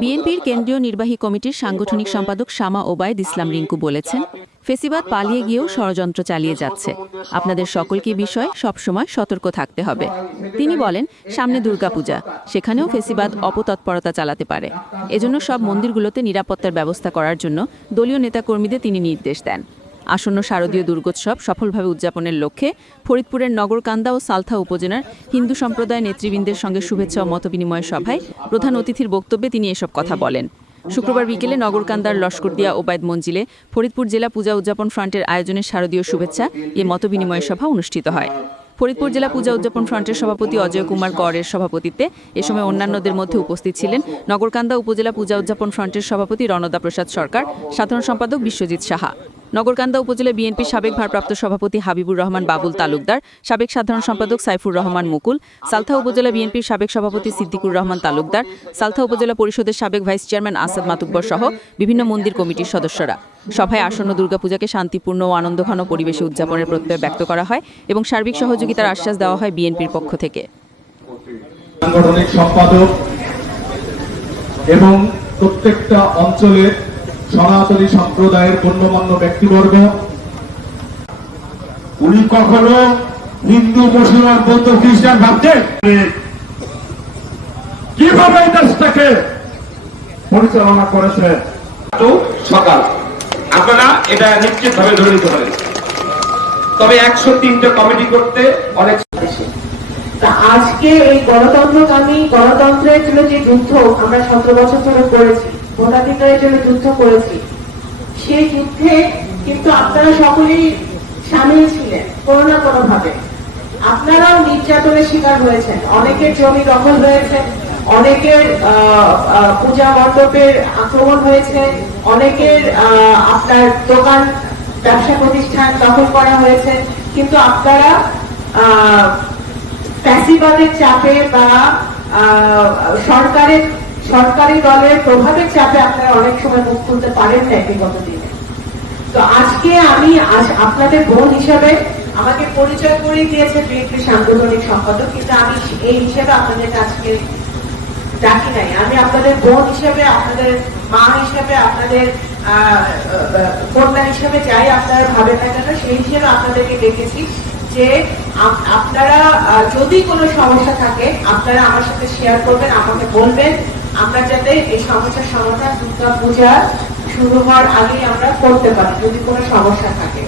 বিএনপির কেন্দ্রীয় নির্বাহী কমিটির সাংগঠনিক সম্পাদক শামা ওবায়দ ইসলাম রিঙ্কু বলেছেন, ফেসিবাদ পালিয়ে গিয়েও ষড়যন্ত্র চালিয়ে যাচ্ছে। আপনাদের সকলকে বিষয়ে সবসময় সতর্ক থাকতে হবে। তিনি বলেন, সামনে দুর্গাপূজা, সেখানেও ফেসিবাদ অপতৎপরতা চালাতে পারে। এজন্য সব মন্দিরগুলোতে নিরাপত্তার ব্যবস্থা করার জন্য দলীয় নেতাকর্মীদের তিনি নির্দেশ দেন। আসন্ন শারদীয় দুর্গোৎসব সফলভাবে উদযাপনের লক্ষ্যে ফরিদপুরের নগরকান্দা ও সালথা উপজেলার হিন্দু সম্প্রদায় নেতৃবৃন্দের সঙ্গে শুভেচ্ছা ও মতবিনিময় সভায় প্রধান অতিথির বক্তব্যে তিনি এসব কথা বলেন। শুক্রবার বিকেলে নগরকান্দার লস্করদিয়া ওবায়দ মঞ্জিলে ফরিদপুর জেলা পূজা উদযাপন ফ্রন্টের আয়োজনে শারদীয় শুভেচ্ছা এ মতবিনিময় সভা অনুষ্ঠিত হয়। ফরিদপুর জেলা পূজা উদযাপন ফ্রন্টের সভাপতি অজয় কুমার করের সভাপতিত্বে এ সময় অন্যান্যদের মধ্যে উপস্থিত ছিলেন নগরকান্দা উপজেলা পূজা উদযাপন ফ্রন্টের সভাপতি রণদা প্রসাদ সরকার, সাধারণ সম্পাদক বিশ্বজিৎ সাহা। নগরকান্দা উপজেলা বিএনপির সাবেক ভারপ্রাপ্ত সভাপতি হাবিবুর রহমান বাবুল তালুকদার, সাবেক সাধারণ সম্পাদক সাইফুর রহমান মুকুল, সালথা উপজেলা বিএনপির সাবেক সভাপতি সিদ্দিকুর রহমান তালুকদার, সালথা উপজেলা পরিষদের সাবেক ভাইস চেয়ারম্যান আসাদ মাতুব্বর সহ বিভিন্ন মন্দির কমিটির সদস্যরা। সভায় আসন্ন দুর্গাপূজাকে শান্তিপূর্ণ ও আনন্দঘন পরিবেশে উদযাপনের প্রত্যয় ব্যক্ত করা হয় এবং সার্বিক সহযোগিতার আশ্বাস দেওয়া হয় বিএনপির পক্ষ থেকে। সম্পাদক এবং প্রত্যেকটা অঞ্চলের সনাতনী সম্প্রদায়ের গণ্যমান্য ব্যক্তিবর্গ। উনি কখনো হিন্দু মুসলমান বৌদ্ধ খ্রিস্টান ভাবতেন কীভাবে এই দেশটাকে পরিচালনা করেছে? সকাল। আপনারা এটা নিশ্চিত ভাবে ধরে নিতে পারেন। তবে একশো তিনটে কমিটি করতে অনেক তা আজকে এই গণতন্ত্রকামী গণতন্ত্রের জন্য যে যুদ্ধ আমরা সতেরো বছর ধরে করেছি ভোটাধিকারের জন্য যুদ্ধ করেছি। সেই যুদ্ধে কিন্তু আপনারা সকলেই সামিল ছিলেন, কোনো না কোনো ভাবে আপনারাও নির্যাতনের শিকার হয়েছেন। অনেকের জমি দখল হয়েছে, অনেকের পূজা মণ্ডপের আক্রমণ হয়েছে, অনেকের আপনার দোকান, ব্যবসা প্রতিষ্ঠান দখল করা হয়েছে। কিন্তু আপনারা ফ্যাসিবাদের চাপে বা সরকারের সরকারি দলের প্রভাবের চাপে আপনারা অনেক সময় মুখ খুলতে পারেন না বিগত দিনে। তো আজকে আমি আপনাদের বোন হিসেবে আমাকে পরিচয় করে দিয়েছে বিএনপি সাংগঠনিক সম্পাদক, কিন্তু আমি এই হিসেবে আপনাদের আজকে ডাকি নাই। আমি আপনাদের বোন হিসেবে, আপনাদের মা হিসেবে, আপনাদের কন্যা হিসেবে যাই আপনারা ভাবেন না কেন, সেই হিসেবে আপনাদেরকে দেখেছি যে আপ- আপনারা যদি কোনো সমস্যা থাকে, আপনারা আমার সাথে শেয়ার করবেন, আমাকে বলবেন। আমরা যাতে এই সমস্যার সমাধান দুর্গা পূজা শুরু হওয়ার আগেই আমরা করতে পারি, যদি কোনো সমস্যা থাকে।